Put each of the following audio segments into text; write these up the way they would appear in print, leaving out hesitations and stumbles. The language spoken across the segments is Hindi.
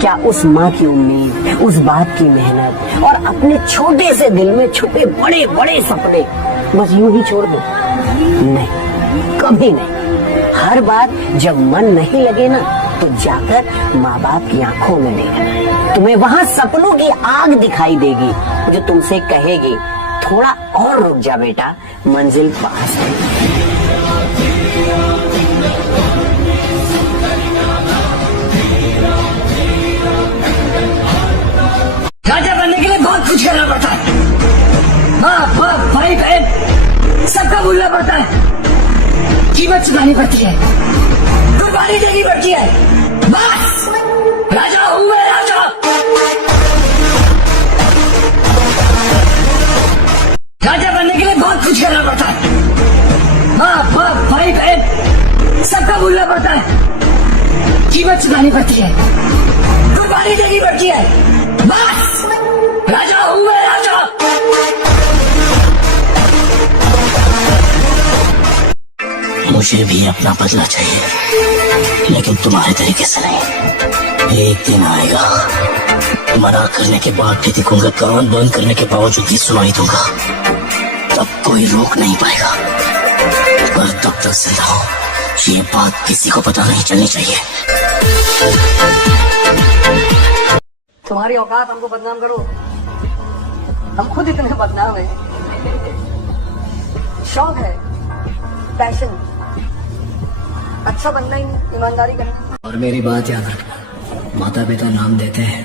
क्या उस माँ की उम्मीद, उस बाप की मेहनत और अपने छोटे से दिल में छुपे बड़े बड़े सपने बस यूं ही छोड़ दो? नहीं, कभी नहीं। हर बार जब मन नहीं लगे ना तो जाकर माँ बाप की आंखों में देखना, तुम्हें वहाँ सपनों की आग दिखाई देगी जो तुमसे कहेगी थोड़ा और रुक जा बेटा, मंजिल पास है। राजा बनने के लिए बहुत कुछ करना पड़ता है। माँ बाप भाई बहन सबका भूलना पड़ता है, कीमत चुकानी पड़ती है, कुर्बानी देनी पड़ती है। बस राजा हूँ मैं, राजा। राजा बनने के लिए बहुत कुछ करना पड़ता है। माँ बाप भाई बहन सबका भूलना पड़ता है, कीमत चुकानी पड़ती है, कुर्बानी देनी पड़ती है। बस राजा हूँ मैं, राजा। मुझे भी अपना बदला चाहिए, लेकिन तुम्हारे तरीके से नहीं। एक दिन आएगा, मना करने के बाद भी दिखूंगा, कान बंद करने के बावजूद भी सुनाई दूंगा, तब कोई रोक नहीं पाएगा। पर तब तक जिंदा हूं, ये बात किसी को पता नहीं चलनी चाहिए। तुम्हारी औकात हमको बदनाम करो, हम खुद इतने बदनाम हैं। शौक है, पैशन, अच्छा बनना ही, ईमानदारी करना। और मेरी बात याद रखना, माता पिता नाम देते हैं,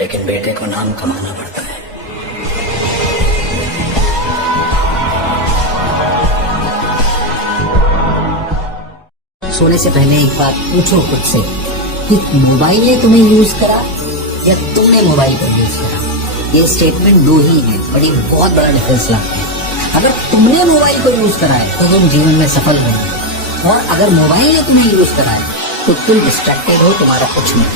लेकिन बेटे को नाम कमाना पड़ता है। सोने से पहले एक बार पूछो खुद से कि मोबाइल ने तुम्हें यूज करा या तुमने मोबाइल को यूज करा। ये स्टेटमेंट दो ही है, बड़ी बहुत बड़ा डिफरेंस लाते हैं। अगर तुमने मोबाइल को यूज करा है तो तुम जीवन में सफल होंगे, और अगर मोबाइल ने तुम्हें यूज करा है तो तुम डिस्ट्रैक्टेड हो, तुम्हारा कुछ नहीं।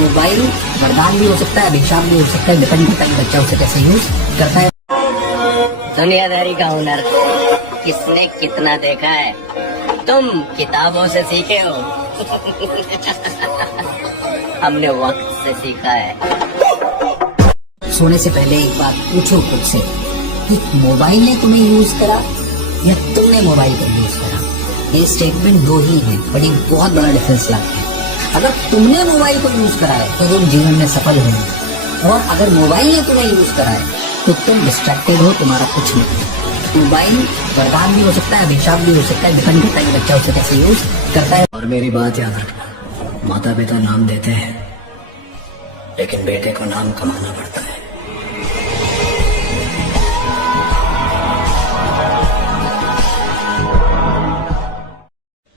मोबाइल वरदान भी हो सकता है, अभिशाप भी हो सकता है, डिपेंड करता है बच्चा उसे कैसे यूज करता है। दुनियादारी का हुनर किसने कितना देखा है, तुम किताबों से सीखे हो, हमने वक्त से सीखा है। सोने से पहले एक बार पूछो खुद से कि मोबाइल ने तुम्हें यूज करा या तुमने मोबाइल को यूज करा। ये स्टेटमेंट दो ही है, बड़ी बहुत बड़ा डिफरेंस लाते हैं। अगर तुमने मोबाइल को यूज करा है तो तुम जीवन में सफल होंगे, और अगर मोबाइल ने तुम्हें यूज करा है तो तुम डिस्ट्रैक्टेड हो, तुम्हारा कुछ नहीं। मोबाइल वरदान भी हो सकता है, अभिशाप भी हो सकता है, डिपेंड करता है बच्चा उसे कैसे यूज करता है। और मेरी बात याद रखना, माता पिता नाम देते हैं, लेकिन बेटे को नाम कमाना पड़ता है।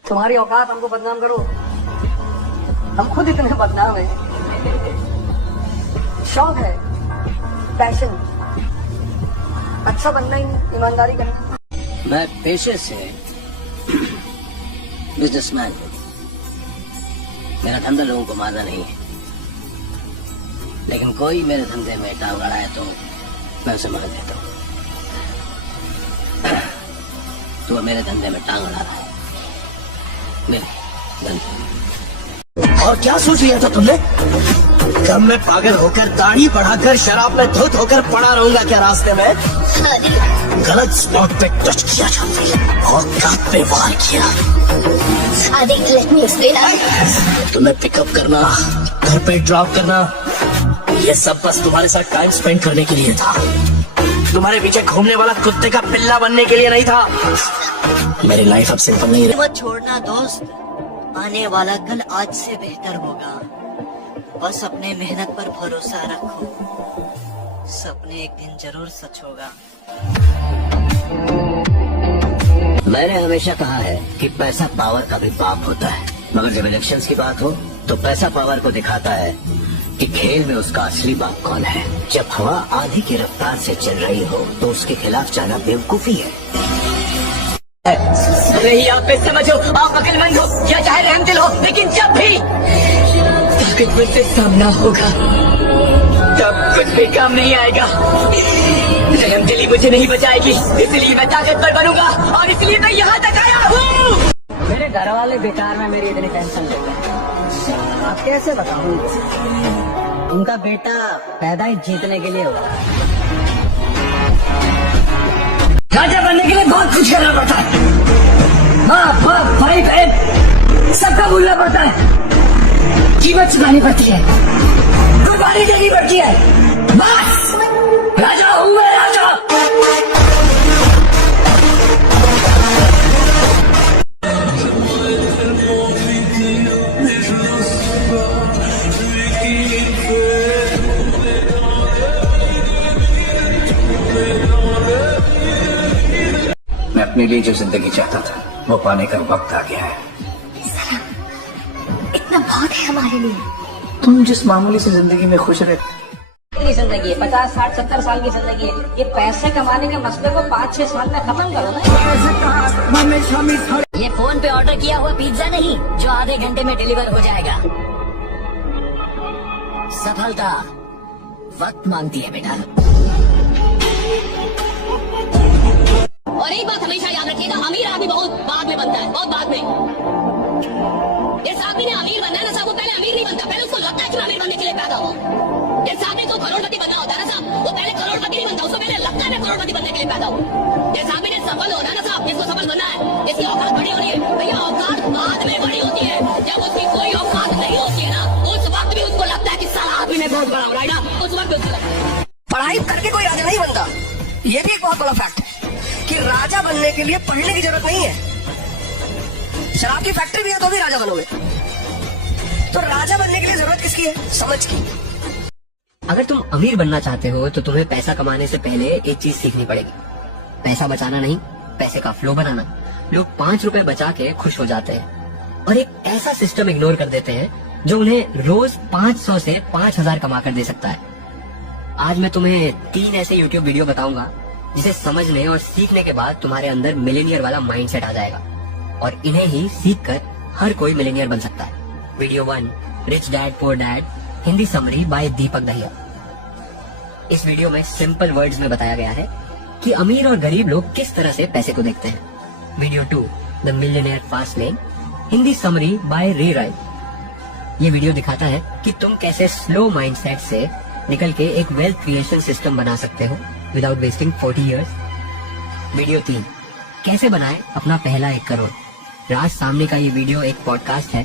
तुम्हारी औकात हमको बदनाम करो, हम खुद इतने बदनाम हैं। शौक है, पैशन, अच्छा बनना ही, ईमानदारी करना। मैं पेशे से बिजनेसमैन हूँ। मेरा धंधा लोगों को मारना नहीं है, लेकिन कोई मेरे धंधे में टांग अड़ाए तो मैं उसे मार देता हूँ। तो मेरे धंधे में टांग अड़ा रहा है, और क्या सोच लिया था तुमने? कब मैं पागल होकर दाढ़ी बढ़ाकर शराब में धुत होकर पड़ा रहूंगा क्या रास्ते में? गलत स्पॉट पे टच किया था और कात पे वार किया। तुम्हें पिकअप करना, घर पे ड्रॉप करना, ये सब बस तुम्हारे साथ टाइम स्पेंड करने के लिए था। तुम्हारे पीछे घूमने वाला कुत्ते का पिल्ला बनने के लिए नहीं था। मेरी लाइफ अब सिंपल नहीं रही। मत छोड़ना दोस्त, आने वाला कल आज से बेहतर होगा। बस अपने मेहनत पर भरोसा रखो, सपने एक दिन जरूर सच होगा। मैंने हमेशा कहा है कि पैसा पावर का भी बाप होता है, मगर जब इलेक्शंस की बात हो तो पैसा पावर को दिखाता है कि खेल में उसका असली बाप कौन है। जब हवा आधी की रफ्तार से चल रही हो तो उसके खिलाफ जाना बेवकूफी है। नहीं, आप समझो, आप अक्लमंद हो या चाहे रहमदिल हो, लेकिन जब भी ताकतवर से सामना होगा तब कुछ भी काम नहीं आएगा। रहमदिली मुझे नहीं बचाएगी, इसलिए मैं ताकतवर बनूंगा, और इसलिए मैं यहाँ तक आया हूँ। मेरे घर वाले बेकार में मेरी इतनी टेंशन लेते हैं। आप कैसे बताऊं? उनका बेटा पैदा ही जीतने के लिए हुआ। राजा बनने के लिए बहुत कुछ करना पड़ता है। माँ बाप भाई बहन सबका भूलना पड़ता है, कीमत चुकानी पड़ती है, कुर्बानी देनी पड़ती है। बस राजा हूँ मैं, राजा। मैं अपने लिए जो जिंदगी चाहता था वो पाने का वक्त आ गया है। इतना बहुत है हमारे लिए। तुम जिस मामूली सी जिंदगी में खुश रहते की जिंदगी है 50, 60, 70 साल की जिंदगी है। ये पैसे कमाने के मसले को 5-6 साल में खत्म करो ना। ये फोन पे ऑर्डर किया हुआ पिज्जा नहीं जो आधे घंटे में डिलीवर हो जाएगा। सफलता वक्त मांगती है बेटा। और एक बात हमेशा याद रखिएगा, अमीर आदमी बहुत बाद में बनता है, बहुत बाद में। जिस आदमी ने अमीर बनना है ना साहब, वो पहले अमीर नहीं बनता, पहले उसको लगता है कि अमीर बनने के लिए पैदा हो। जिस आदमी को करोड़पति बनना होता है ना साहब, वो पहले करोड़पति नहीं बनता, उसको पहले लगता है मैं करोड़पति बनने के लिए पैदा हूँ। जिस आदमी ने सफल होना है ना साहब, जिसको सफल बनना है, इसकी औकात बड़ी होनी है भैया। औकात बाद में बड़ी होती है, जब उसकी कोई औकात नहीं होती है ना, उस वक्त भी उसको लगता है कि साला आदमी में बहुत बड़ा हो रहा है ना, उस वक्त उसको लगता है। पढ़ाई करके कोई राजा नहीं बनता, ये भी एक बहुत बड़ा फैक्ट है कि राजा बनने के लिए पढ़ने की जरूरत नहीं है। शराब की फैक्ट्री भी है तो भी राजा बनोगे। तो राजा बनने के लिए जरूरत किसकी है? समझ की। अगर तुम अमीर बनना चाहते हो तो तुम्हें पैसा कमाने से पहले एक चीज सीखनी पड़ेगी, पैसा बचाना नहीं, पैसे का फ्लो बनाना। लोग 5 रुपए बचा के खुश हो जाते हैं और एक ऐसा सिस्टम इग्नोर कर देते हैं जो उन्हें रोज 500 से 5000 कमा कर दे सकता है। आज मैं तुम्हें 3 ऐसे यूट्यूब वीडियो बताऊंगा जिसे समझने और सीखने के बाद तुम्हारे अंदर मिलेनियर वाला माइंडसेट आ जाएगा और इन्हें ही सीख कर हर कोई मिलेनियर बन सकता है। Video 1, rich dad poor dad, Hindi summary by Deepak Dahiya. इस वीडियो में सिंपल वर्ड्स में बताया गया है कि अमीर और गरीब लोग किस तरह से पैसे को देखते हैं। Video 2, the millionaire fast lane, Hindi summary by Ray Rai. ये वीडियो दिखाता है कि तुम कैसे स्लो माइंडसेट से निकल के एक वेल्थ क्रिएशन सिस्टम बना सकते हो विदाउट वेस्टिंग 40 इयर्स। वीडियो 3, कैसे बनाए अपना पहला 1 करोड़। राज सामने का ये वीडियो एक पॉडकास्ट है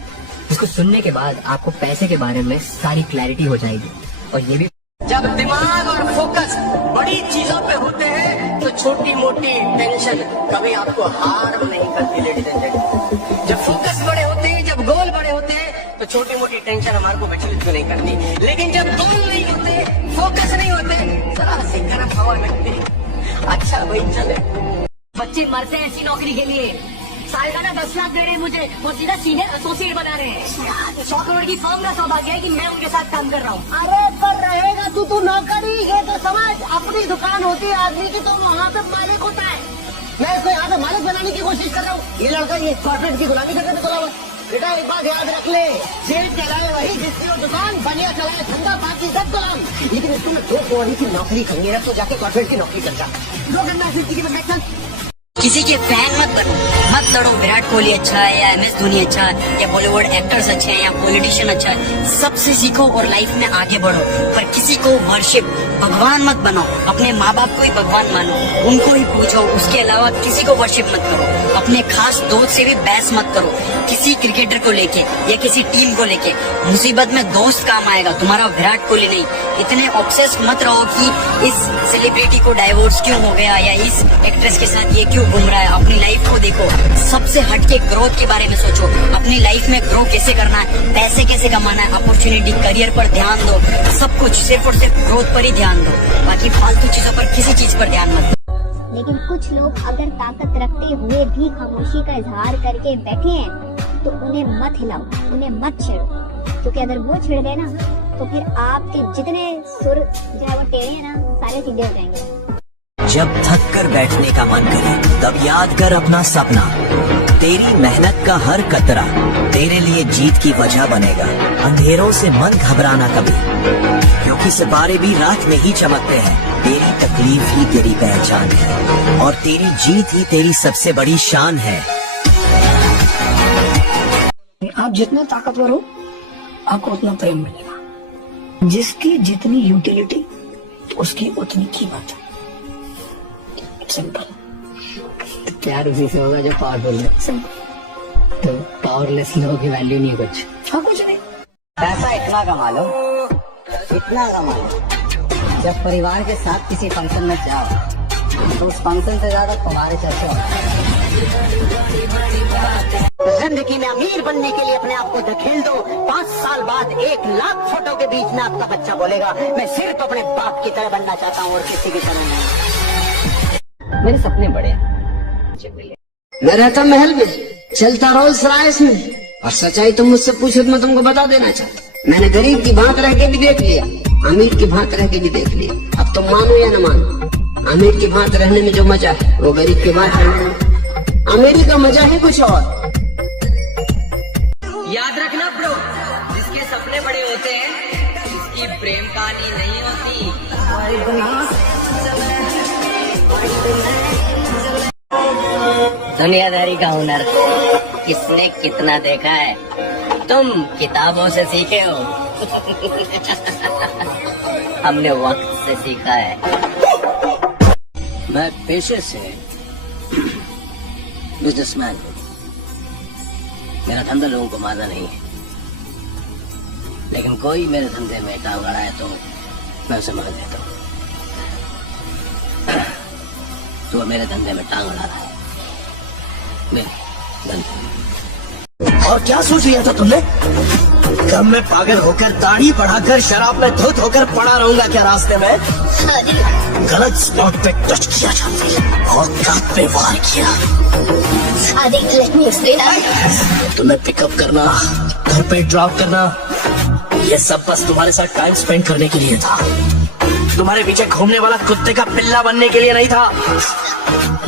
जिसको सुनने के बाद आपको पैसे के बारे में सारी क्लैरिटी हो जाएगी। और ये भी जब दिमाग और फोकस बड़ी चीजों पे होते हैं तो छोटी मोटी टेंशन कभी आपको हार्म नहीं करती लेडीज एंड जेंटलमैन। जब फोकस बड़े होते हैं, जब गोल बड़े होते हैं तो छोटी मोटी टेंशन हमारे को विचलित नहीं करती। लेकिन जब गोल नहीं होते, फोकस नहीं होते, जरा सी गर्म हवा लगती। अच्छा भाई चले। बच्चे मरते हैं ऐसी नौकरी के लिए, सालाना 10 लाख दे रहे हैं मुझे, वो सीधा सीनियर एसोसिएट बना रहे हैं। 100 करोड़ की फर्म का सौभाग्य है कि मैं उनके साथ काम कर रहा हूँ। अरे पर रहेगा तू नौकरी, ये तो समझ। अपनी दुकान होती है आदमी की तो वहाँ पे मालिक होता है। मैं इसको यहाँ पे मालिक बनाने की कोशिश कर रहा हूँ। ये लड़का ये कॉर्पोरेट की गुलामी करके तो हुआ। बेटा एक बात याद रख ले, सेठ चलाए वही जिसकी वो दुकान, बनिया चलाए धंधा, बाकी सब गुलाम। लेकिन इसको मैं 2 करोड़ की नौकरी करूंगी, तो जाके कॉर्पोरेट की नौकरी कर जा। दो करना 50 की मैं चल। किसी के फैन मत बनो, मत लड़ो विराट कोहली अच्छा है या MS धोनी अच्छा है या बॉलीवुड एक्टर्स अच्छे हैं या पॉलिटिशियन अच्छा है। सबसे सीखो और लाइफ में आगे बढ़ो, पर किसी को वर्शिप भगवान मत बनो। अपने माँ बाप को ही भगवान मानो, उनको ही पूछो, उसके अलावा किसी को वर्शिप मत करो। अपने खास दोस्त से भी बहस मत करो, किसी क्रिकेटर को लेके या किसी टीम को लेके। मुसीबत में दोस्त काम आएगा, तुम्हारा विराट कोहली नहीं। इतने ऑब्सेस्ड मत रहो कि इस सेलिब्रिटी को डाइवोर्स क्यों हो गया या इस एक्ट्रेस के साथ ये क्यों घूम रहा है। अपनी लाइफ को देखो, सबसे हटके ग्रोथ के बारे में सोचो। अपनी लाइफ में ग्रो कैसे करना है, पैसे कैसे कमाना है, अपॉर्चुनिटी, करियर पर ध्यान दो। सब कुछ सिर्फ और सिर्फ ग्रोथ पर ही ध्यान दो, बाकी फालतू चीजों पर किसी चीज पर ध्यान मत दो। लेकिन कुछ लोग अगर ताकत रखते हुए भी खामोशी का इजहार करके बैठे हैं तो उन्हें मत हिलाओ, उन्हें मत छेड़ो, क्योंकि अगर वो छिड़ गए ना तो फिर आपके जितने सुर जो है वो टेढ़े हैं ना, सारे सीधे हो जाएंगे। जब थक कर बैठने का मन करे तब याद कर अपना सपना। तेरी मेहनत का हर कतरा तेरे लिए जीत की वजह बनेगा। अंधेरों से मत घबराना कभी, क्योंकि सितारे भी रात में ही चमकते हैं। तेरी तकलीफ ही तेरी पहचान है और तेरी जीत ही तेरी सबसे बड़ी शान है। आप जितने ताकतवर हो आपको उतना प्रेम मिलेगा। जिसकी जितनी यूटिलिटी तो उसकी उतनी कीमत। सिंपल। प्यार उसी से होगा जो पावरफुल है, तो पावरलेस लोगों की वैल्यू नहीं है कुछ। हाँ, कुछ नहीं। पैसा इतना कमा लो, इतना कमा लो, जब परिवार के साथ किसी फंक्शन में जाओ तो उस फंक्शन से ज्यादा तुम्हारे चर्चे होंगे। जिंदगी में अमीर बनने के लिए अपने आप को धकेल दो। 5 साल बाद 1 लाख फोटो के बीच में आपका बच्चा बोलेगा मैं सिर्फ अपने बाप की तरह बनना चाहता हूँ और किसी की तरह नहीं। मेरे सपने बड़े हैं। मैं रहता महल में, चलता रोल्स रॉयस में, और सच्चाई तुम मुझसे पूछो तो मैं तुमको बता देना चाहता। मैंने गरीब की भांत रह के भी देख लिया, अमीर की भांत रह के भी देख लिया। अब तुम मानो या न मानो, अमीर की भांत रहने में जो मजा है वो गरीब की भांत रहने में, अमीरी का मजा है कुछ और। याद रखना ब्रो, जिसके सपने बड़े होते हैं उसकी प्रेम कहानी नहीं होती। दुनियादारी का हुनर किसने कितना देखा है, तुम किताबों से सीखे हो। हमने वक्त से सीखा है। मैं पेशे से बिजनेसमैन हूँ। मेरा धंधा लोगों को मारना नहीं है, लेकिन कोई मेरे धंधे में टांग अड़ाए तो मैं उसे मार देता हूँ। तो वो मेरे धंधे में टांग अड़ा रहा है, मेरे धंधे। और क्या सोच लिया था तुमने? कब मैं पागल होकर दाढ़ी बढ़ाकर शराब में धुत होकर पड़ा रहूंगा क्या रास्ते में? गलत स्पॉट पे टच किया जाता और काट पे वार किया। तुम्हें पिकअप करना, घर पे ड्रॉप करना, ये सब बस तुम्हारे साथ टाइम स्पेंड करने के लिए था। तुम्हारे पीछे घूमने वाला कुत्ते का पिल्ला बनने के लिए नहीं था।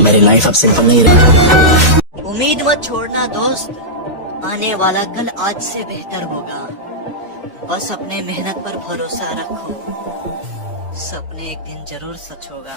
मेरी लाइफ अब सिंपल नहीं रही। उम्मीद मत छोड़ना दोस्त, आने वाला कल आज से बेहतर होगा। बस अपने मेहनत पर भरोसा रखो, सपने एक दिन जरूर सच होगा।